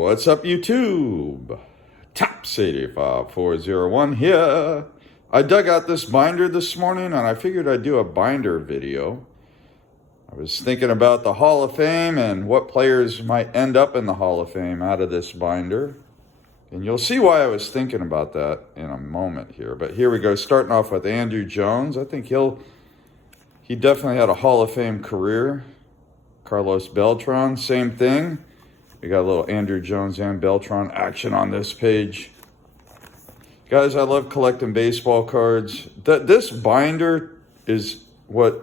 What's up, YouTube? Taps85401 here. I dug out this binder this morning and I figured I'd do a binder video. I was thinking about the Hall of Fame and what players might end up in the Hall of Fame out of this binder. And you'll see why I was thinking about that in a moment here. But here we go, starting off with Andrew Jones. I think he definitely had a Hall of Fame career. Carlos Beltran, same thing. We got a little Andrew Jones and Beltran action on this page. Guys, I love collecting baseball cards. This binder is what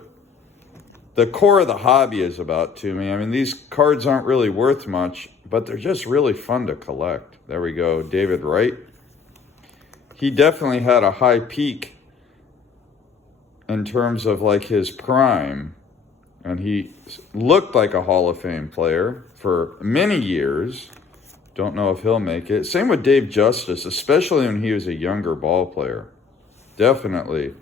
the core of the hobby is about to me. I mean, these cards aren't really worth much, but they're just really fun to collect. There we go, David Wright. He definitely had a high peak in terms of like his prime. And he looked like a Hall of Fame player for many years. Don't know if he'll make it. Same with Dave Justice, especially when he was a younger ball player. Definitely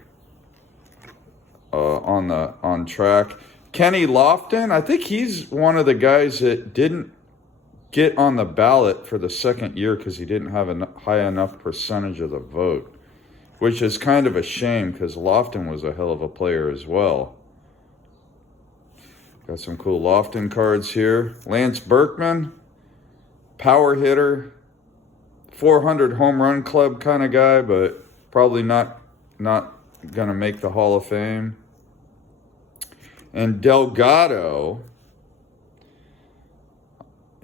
on track. Kenny Lofton, I think he's one of the guys that didn't get on the ballot for the second year because he didn't have a high enough percentage of the vote, which is kind of a shame because Lofton was a hell of a player as well. Got some cool Lofton cards here. Lance Berkman, power hitter, 400 home run club kind of guy, but probably not going to make the Hall of Fame. And Delgado,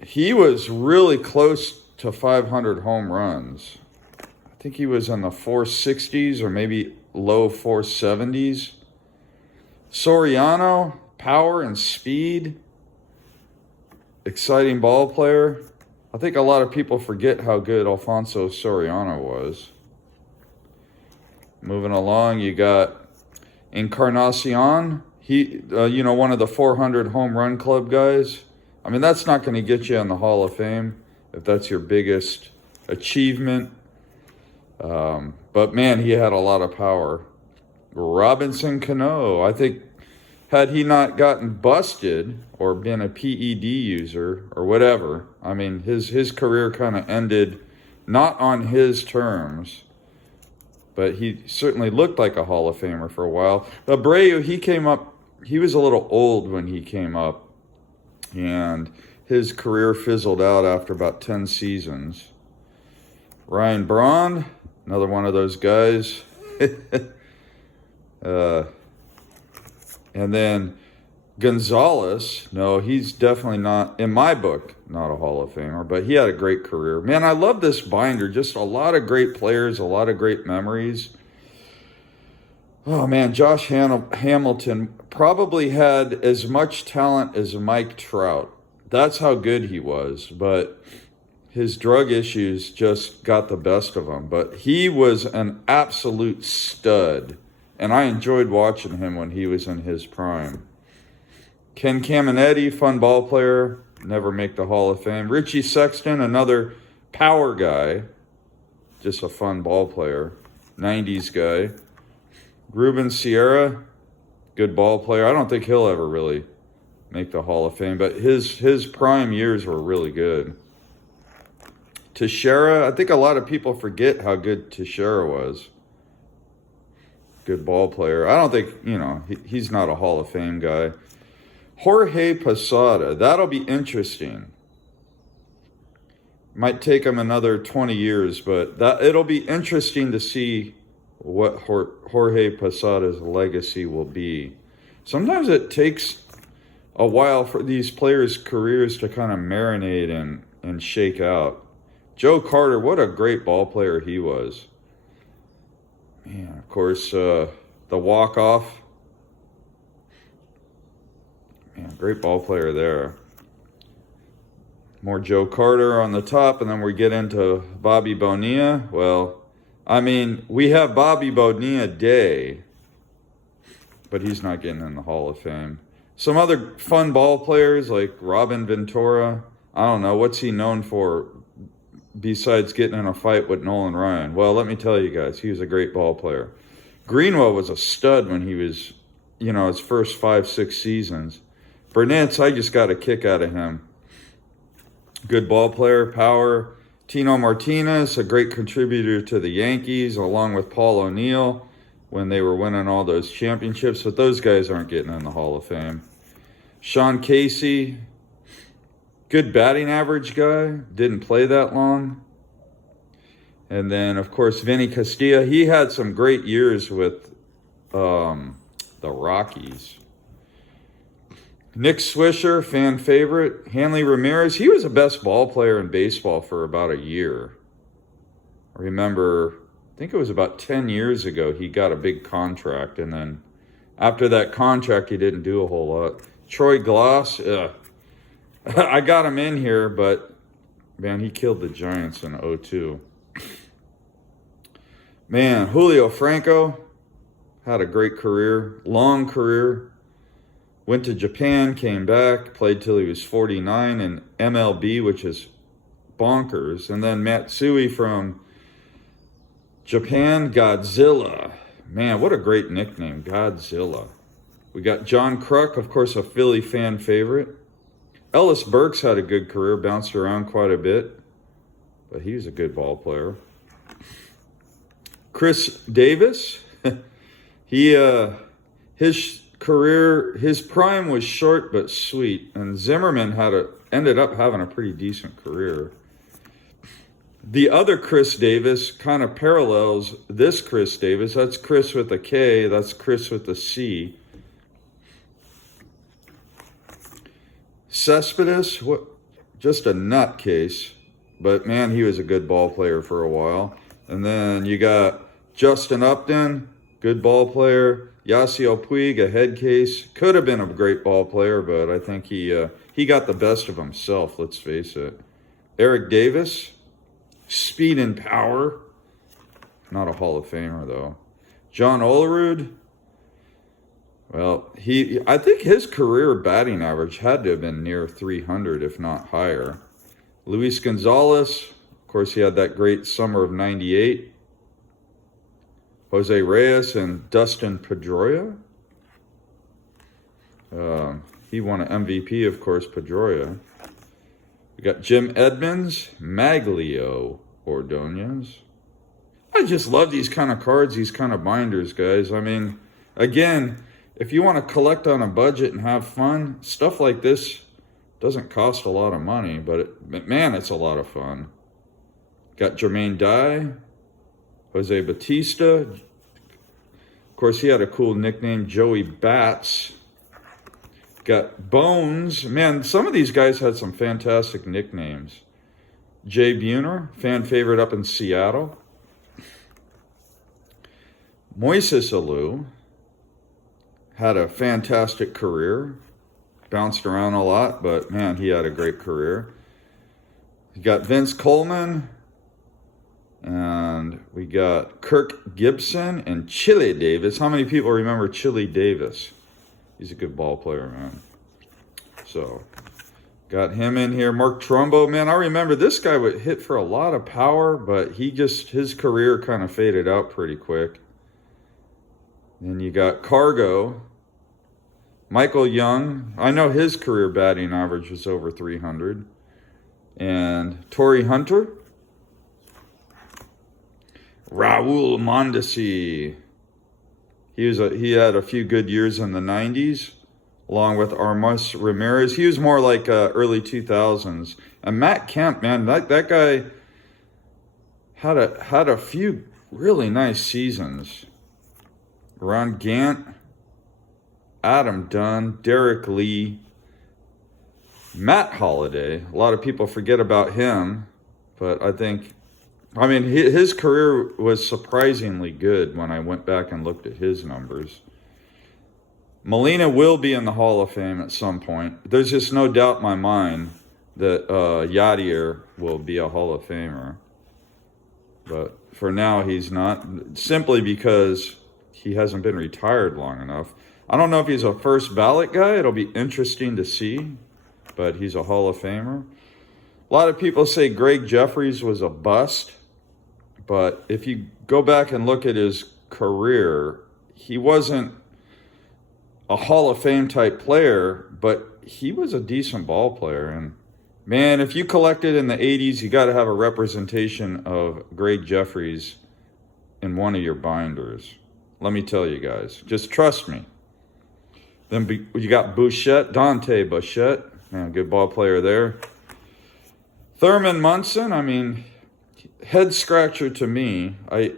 he was really close to 500 home runs. I think he was in the 460s or maybe low 470s. Soriano, power and speed, exciting ball player. I think a lot of people forget how good Alfonso Soriano was. Moving along, you got Encarnacion. He, one of the 400 home run club guys. I mean, that's not going to get you in the Hall of Fame if that's your biggest achievement. But man, he had a lot of power. Robinson Cano, I think, had he not gotten busted or been a PED user or whatever, I mean, his career kind of ended not on his terms, but he certainly looked like a Hall of Famer for a while. Abreu, he was a little old when he came up, and his career fizzled out after about 10 seasons. Ryan Braun, another one of those guys. And then Gonzalez, no, he's definitely not, in my book, not a Hall of Famer, but he had a great career. Man, I love this binder. Just a lot of great players, a lot of great memories. Oh, man, Josh Hamilton probably had as much talent as Mike Trout. That's how good he was, but his drug issues just got the best of him. But he was an absolute stud. And I enjoyed watching him when he was in his prime. Ken Caminetti, fun ball player, never make the Hall of Fame. Richie Sexton, another power guy, just a fun ball player, 90s guy. Ruben Sierra, good ball player. I don't think he'll ever really make the Hall of Fame, but his prime years were really good. Teixeira, I think a lot of people forget how good Teixeira was. Good ball player. I don't think, he's not a Hall of Fame guy. Jorge Posada, that'll be interesting. Might take him another 20 years, but it'll be interesting to see what Jorge Posada's legacy will be. Sometimes it takes a while for these players' careers to kind of marinate and shake out. Joe Carter, what a great ball player he was. Man, of course, the walk-off. Man, great ball player there. More Joe Carter on the top, and then we get into Bobby Bonilla. Well, I mean, we have Bobby Bonilla Day, but he's not getting in the Hall of Fame. Some other fun ball players like Robin Ventura. I don't know, what's he known for besides getting in a fight with Nolan Ryan? Well, let me tell you guys, he was a great ball player. Greenwell was a stud when he was, his first 5-6 seasons. Burnett, I just got a kick out of him. Good ball player, power. Tino Martinez, a great contributor to the Yankees, along with Paul O'Neill when they were winning all those championships. But those guys aren't getting in the Hall of Fame. Sean Casey, good batting average guy, didn't play that long. And then, of course, Vinny Castilla. He had some great years with the Rockies. Nick Swisher, fan favorite. Hanley Ramirez, he was the best ball player in baseball for about a year. I remember, I think it was about 10 years ago, he got a big contract. And then after that contract, he didn't do a whole lot. Troy Glass, I got him in here, but man, he killed the Giants in 2002. Man, Julio Franco had a great career, long career. Went to Japan, came back, played till he was 49 in MLB, which is bonkers. And then Matsui from Japan, Godzilla. Man, what a great nickname, Godzilla. We got John Kruk, of course, a Philly fan favorite. Ellis Burks had a good career, bounced around quite a bit, but he was a good ball player. Chris Davis, his career, his prime was short but sweet, and Zimmerman ended up having a pretty decent career. The other Chris Davis kind of parallels this Chris Davis. That's Chris with a K, that's Chris with a C. Cespedes, just a nutcase, but man, he was a good ball player for a while. And then you got Justin Upton, good ball player. Yasiel Puig, a head case. Could have been a great ball player, but I think he got the best of himself, let's face it. Eric Davis, speed and power. Not a Hall of Famer, though. John Olerud, well, I think his career batting average had to have been near 300, if not higher. Luis Gonzalez, of course, he had that great summer of 98. Jose Reyes and Dustin Pedroia. He won an MVP, of course, Pedroia. We got Jim Edmonds, Maglio Ordonez. I just love these kind of cards, these kind of binders, guys. I mean, again, if you want to collect on a budget and have fun, stuff like this doesn't cost a lot of money, but man, it's a lot of fun. Got Jermaine Dye, Jose Batista. Of course, he had a cool nickname, Joey Bats. Got Bones. Man, some of these guys had some fantastic nicknames. Jay Buhner, fan favorite up in Seattle. Moises Alou had a fantastic career. Bounced around a lot, but man, he had a great career. You got Vince Coleman. And we got Kirk Gibson and Chili Davis. How many people remember Chili Davis? He's a good ball player, man. So, got him in here. Mark Trumbo, man, I remember this guy would hit for a lot of power, but his career kind of faded out pretty quick. Then you got Cargo. Michael Young. I know his career batting average was over 300. And Torrey Hunter. Raul Mondesi. He had a few good years in the 90s, along with Armas Ramirez. He was more like early 2000s. And Matt Kemp, man, that guy had a few really nice seasons. Ron Gant, Adam Dunn, Derek Lee, Matt Holliday. A lot of people forget about him, but I mean, his career was surprisingly good when I went back and looked at his numbers. Molina will be in the Hall of Fame at some point. There's just no doubt in my mind that Yadier will be a Hall of Famer. But for now, he's not, simply because he hasn't been retired long enough. I don't know if he's a first ballot guy. It'll be interesting to see, but he's a Hall of Famer. A lot of people say Greg Jeffries was a bust, but if you go back and look at his career, he wasn't a Hall of Fame type player, but he was a decent ball player. And Man, if you collected in the 80s, you got to have a representation of Greg Jeffries in one of your binders. Let me tell you guys. Just trust me. Then you got Bouchette, Dante Bouchette. Man, good ball player there. Thurman Munson, I mean, head scratcher to me. I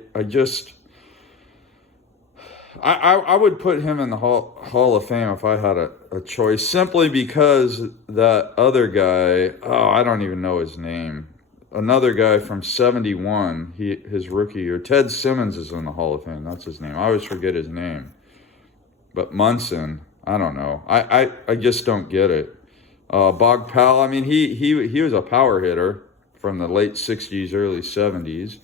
would put him in the Hall of Fame if I had a choice, simply because that other guy, I don't even know his name. Another guy from 71, his rookie year, Ted Simmons, is in the Hall of Fame. That's his name. I always forget his name. But Munson, I don't know. I just don't get it. Bog Powell, I mean, he was a power hitter from the late 60s, early 70s.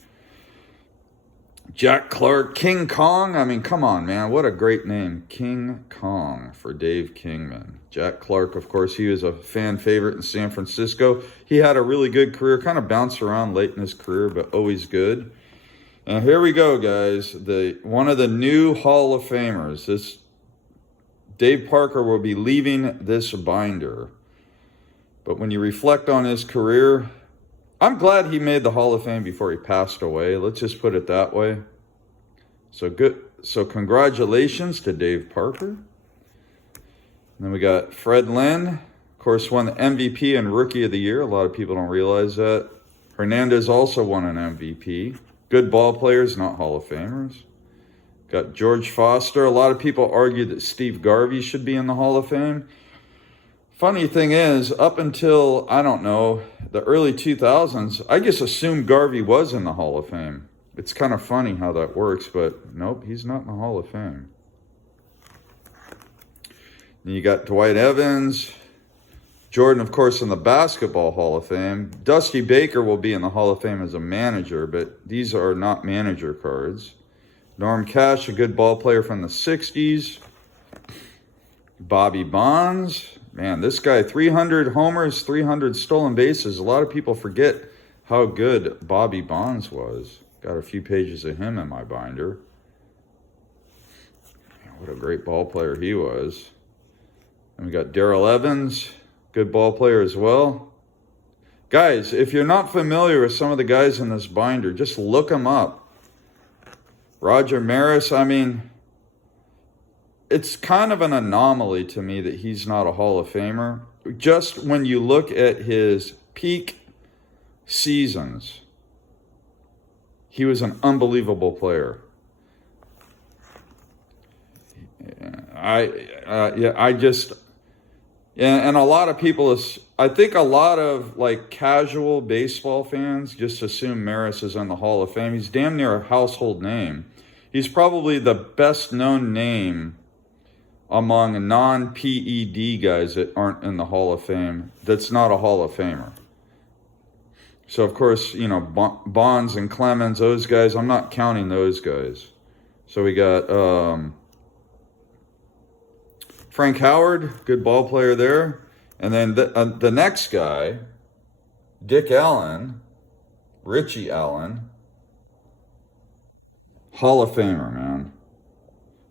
Jack Clark, King Kong. I mean, come on, man. What a great name. King Kong for Dave Kingman. Jack Clark, of course, he was a fan favorite in San Francisco. He had a really good career, kind of bounced around late in his career, but always good. And here we go, guys. One of the new Hall of Famers. Dave Parker will be leaving this binder. But when you reflect on his career, I'm glad he made the Hall of Fame before he passed away. Let's just put it that way. So good. So congratulations to Dave Parker. And then we got Fred Lynn, of course, won the MVP and Rookie of the Year. A lot of people don't realize that. Hernandez also won an MVP. Good ball players, not Hall of Famers. Got George Foster. A lot of people argue that Steve Garvey should be in the Hall of Fame. Funny thing is, up until, I don't know, the early 2000s, I just assumed Garvey was in the Hall of Fame. It's kind of funny how that works, but nope, he's not in the Hall of Fame. Then you got Dwight Evans. Jordan, of course, in the Basketball Hall of Fame. Dusty Baker will be in the Hall of Fame as a manager, but these are not manager cards. Norm Cash, a good ball player from the 60s. Bobby Bonds. Man, this guy, 300 homers, 300 stolen bases. A lot of people forget how good Bobby Bonds was. Got a few pages of him in my binder. Man, what a great ball player he was. And we got Darrell Evans, good ball player as well. Guys, if you're not familiar with some of the guys in this binder, just look them up. Roger Maris, I mean, it's kind of an anomaly to me that he's not a Hall of Famer. Just when you look at his peak seasons, he was an unbelievable player. And a lot of people, I think a lot of like casual baseball fans just assume Maris is in the Hall of Fame. He's damn near a household name. He's probably the best known name among non-PED guys that aren't in the Hall of Fame that's not a Hall of Famer. So, of course, you know, Bonds and Clemens, those guys, I'm not counting those guys. So we got Frank Howard, good ball player there. And then the next guy, Dick Allen, Richie Allen, Hall of Famer, man.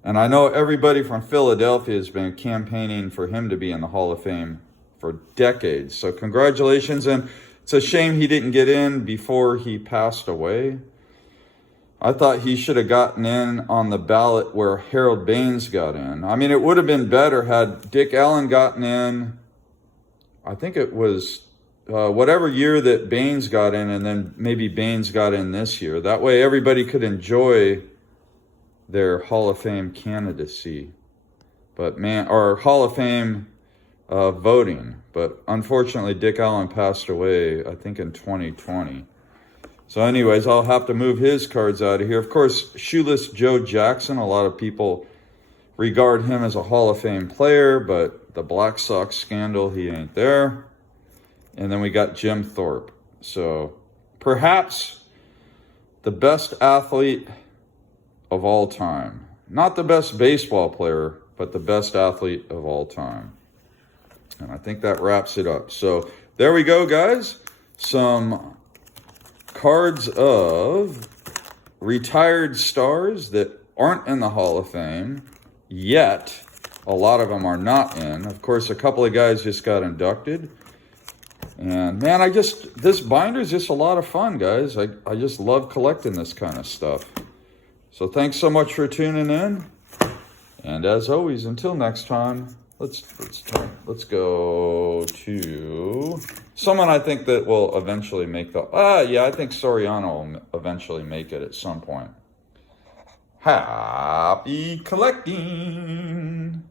And I know everybody from Philadelphia has been campaigning for him to be in the Hall of Fame for decades. So congratulations. And it's a shame he didn't get in before he passed away. I thought he should have gotten in on the ballot where Harold Baines got in. I mean, it would have been better had Dick Allen gotten in. I think it was whatever year that Baines got in, and then maybe Baines got in this year. That way everybody could enjoy their Hall of Fame candidacy. But man, or Hall of Fame voting. But unfortunately, Dick Allen passed away, I think, in 2020. So anyways, I'll have to move his cards out of here. Of course, Shoeless Joe Jackson, a lot of people regard him as a Hall of Fame player, but the Black Sox scandal, he ain't there. And then we got Jim Thorpe. So perhaps the best athlete of all time. Not the best baseball player, but the best athlete of all time. And I think that wraps it up. So there we go, guys. Some cards of retired stars that aren't in the Hall of Fame yet. A lot of them are not in. Of course, a couple of guys just got inducted. And man, this binder is just a lot of fun, guys. I just love collecting this kind of stuff. So thanks so much for tuning in. And as always, until next time, let's go to someone I think that will eventually make yeah, I think Soriano will eventually make it at some point. Happy collecting!